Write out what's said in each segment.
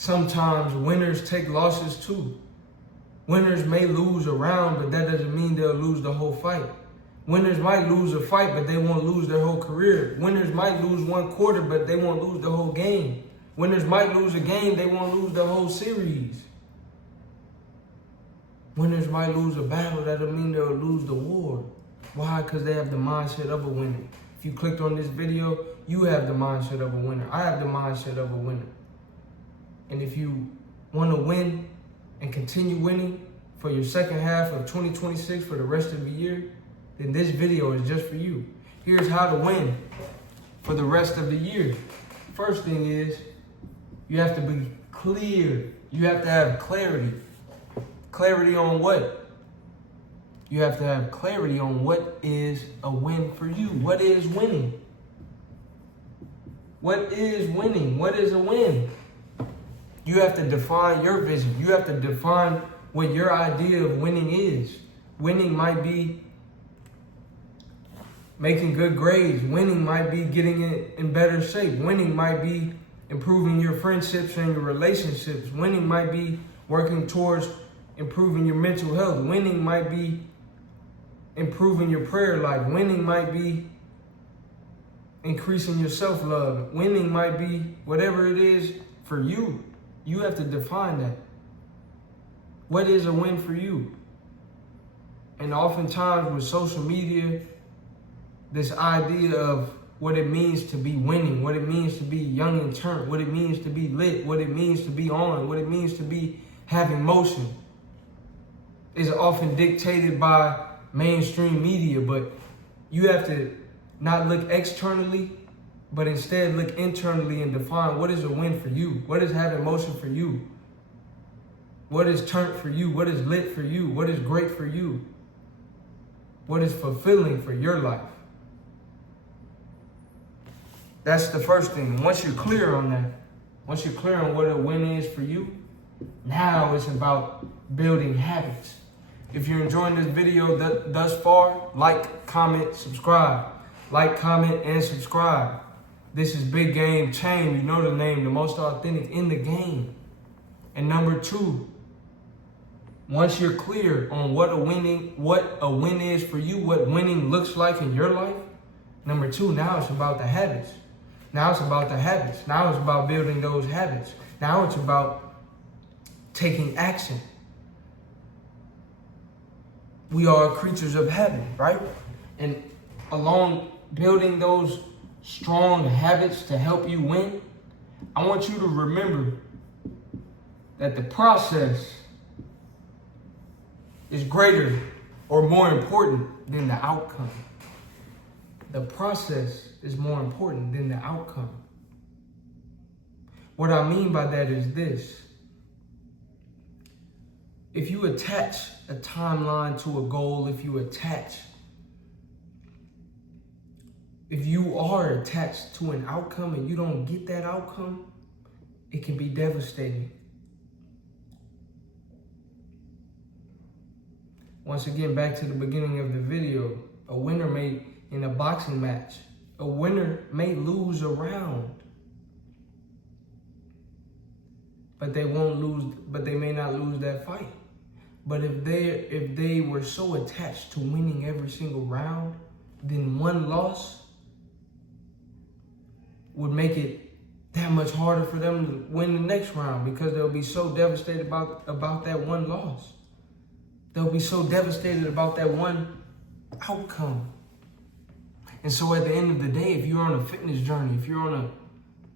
sometimes winners take losses too. Winners may lose a round, but that doesn't mean they'll lose the whole fight. Winners might lose a fight, but they won't lose their whole career. Winners might lose one quarter, but they won't lose the whole game. Winners might lose a game, they won't lose the whole series. Winners might lose a battle, that doesn't mean they'll lose the war. Why? Because they have the mindset of a winner. If you clicked on this video, you have the mindset of a winner. I have the mindset of a winner. And if you want to win and continue winning for your second half of 2026 for the rest of the year, then this video is just for you. Here's how to win for the rest of the year. First thing is, you have to be clear. You have to have clarity. Clarity on what? You have to have clarity on what is a win for you. What is winning? What is winning? What is a win? You have to define your vision. You have to define what your idea of winning is. Winning might be making good grades. Winning might be getting in better shape. Winning might be improving your friendships and your relationships. Winning might be working towards improving your mental health. Winning might be improving your prayer life. Winning might be increasing your self-love. Winning might be whatever it is for you. You have to define that. What is a win for you? And oftentimes with social media, this idea of what it means to be winning, what it means to be young and turned, what it means to be lit, what it means to be on, what it means to be having motion, is often dictated by mainstream media. But you have to not look externally, but instead look internally and define what is a win for you. What is having motion for you? What is turned for you? What is lit for you? What is great for you? What is fulfilling for your life? That's the first thing. Once you're clear on that, once you're clear on what a win is for you, now it's about building habits. If you're enjoying this video thus far, like, comment, subscribe. Like, comment, and subscribe. This is Big Game Chain. You know the name, the most authentic in the game. And number two, once you're clear on what a win is for you, what winning looks like in your life, number two, now it's about the habits. Now it's about the habits. Now it's about building those habits. Now it's about taking action. We are creatures of habit, right? And along building those strong habits to help you win, I want you to remember that the process is greater or more important than the outcome. The process is more important than the outcome. What I mean by that is this. If you attach a timeline to a goal, if you are attached to an outcome and you don't get that outcome, it can be devastating. Once again, back to the beginning of the video, a winner may, in a boxing match, a winner may lose a round, but they may not lose that fight. But if they were so attached to winning every single round, then one loss would make it that much harder for them to win the next round, because they'll be so devastated about that one loss. They'll be so devastated about that one outcome. And so at the end of the day, if you're on a fitness journey, if you're on a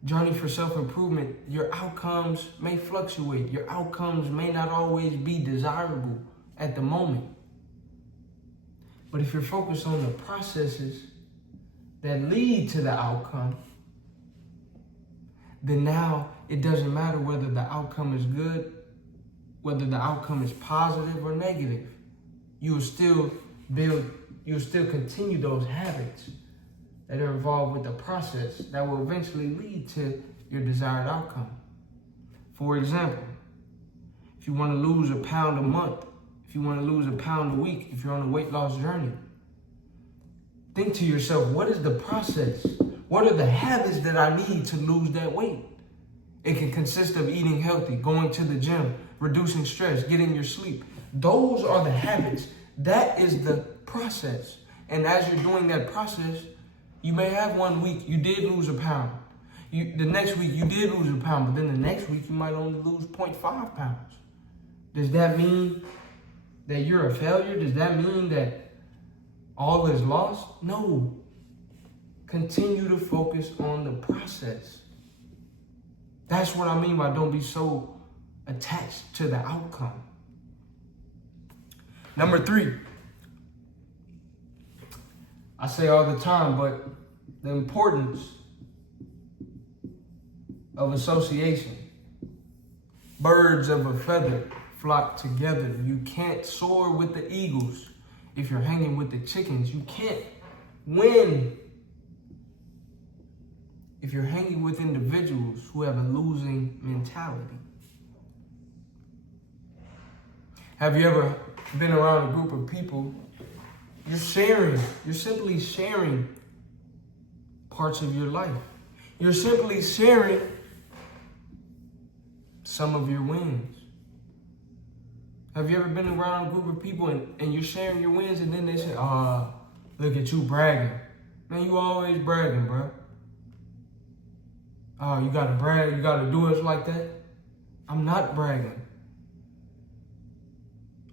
journey for self-improvement, your outcomes may fluctuate. Your outcomes may not always be desirable at the moment. But if you're focused on the processes that lead to the outcome, then now it doesn't matter whether the outcome is good, whether the outcome is positive or negative. You'll still continue those habits that are involved with the process that will eventually lead to your desired outcome. For example, if you want to lose a pound a month, if you want to lose a pound a week, if you're on a weight loss journey, think to yourself, what is the process? What are the habits that I need to lose that weight? It can consist of eating healthy, going to the gym, reducing stress, getting your sleep. Those are the habits. That is the process. And as you're doing that process, you may have 1 week, you did lose a pound. The next week, you did lose a pound, but then the next week, you might only lose 0.5 pounds. Does that mean that you're a failure? Does that mean that all is lost? No. Continue to focus on the process. That's what I mean by don't be so attached to the outcome. Number 3. I say all the time, but the importance of association. Birds of a feather flock together. You can't soar with the eagles if you're hanging with the chickens. You can't win if you're hanging with individuals who have a losing mentality. Have you ever been around a group of people? You're simply sharing parts of your life. You're simply sharing some of your wins. Have you ever been around a group of people and you're sharing your wins and then they say, look at you bragging. Man, you always bragging, bro. Oh, you gotta brag, you gotta do us like that? I'm not bragging.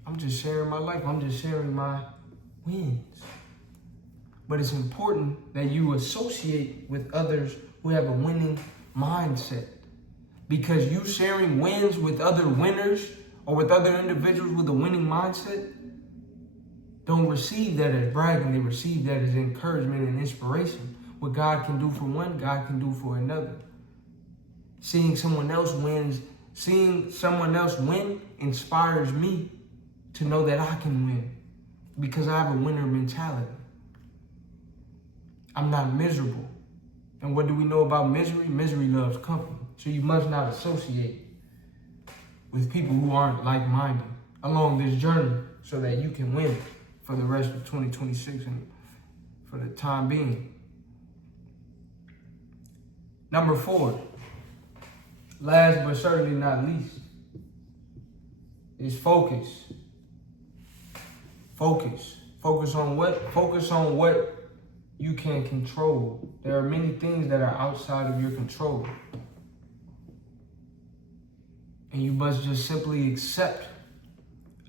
I'm just sharing my life. I'm just sharing my wins. But it's important that you associate with others who have a winning mindset. Because you sharing wins with other winners or with other individuals with a winning mindset don't receive that as bragging. They receive that as encouragement and inspiration. What God can do for one, God can do for another. Seeing someone else win inspires me to know that I can win because I have a winner mentality. I'm not miserable. And what do we know about misery? Misery loves company. So you must not associate with people who aren't like-minded along this journey so that you can win for the rest of 2026 and for the time being. Number 4, last but certainly not least, is focus. Focus. Focus on what? Focus on what you can control. There are many things that are outside of your control. And you must just simply accept.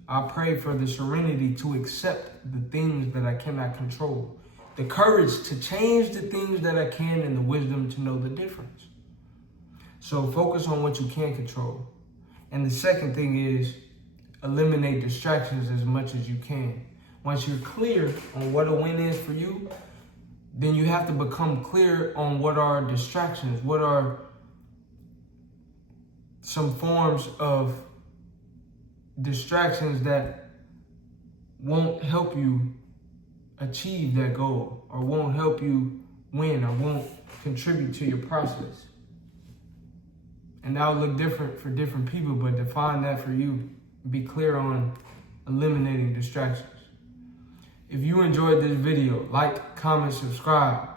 I pray for the serenity to accept the things that I cannot control. The courage to change the things that I can and the wisdom to know the difference. So focus on what you can control. And the second thing is eliminate distractions as much as you can. Once you're clear on what a win is for you, then you have to become clear on what are distractions, what are some forms of distractions that won't help you achieve that goal or won't help you win or won't contribute to your process. And that will look different for different people, but define that for you. Be clear on eliminating distractions. If you enjoyed this video, like, comment, subscribe.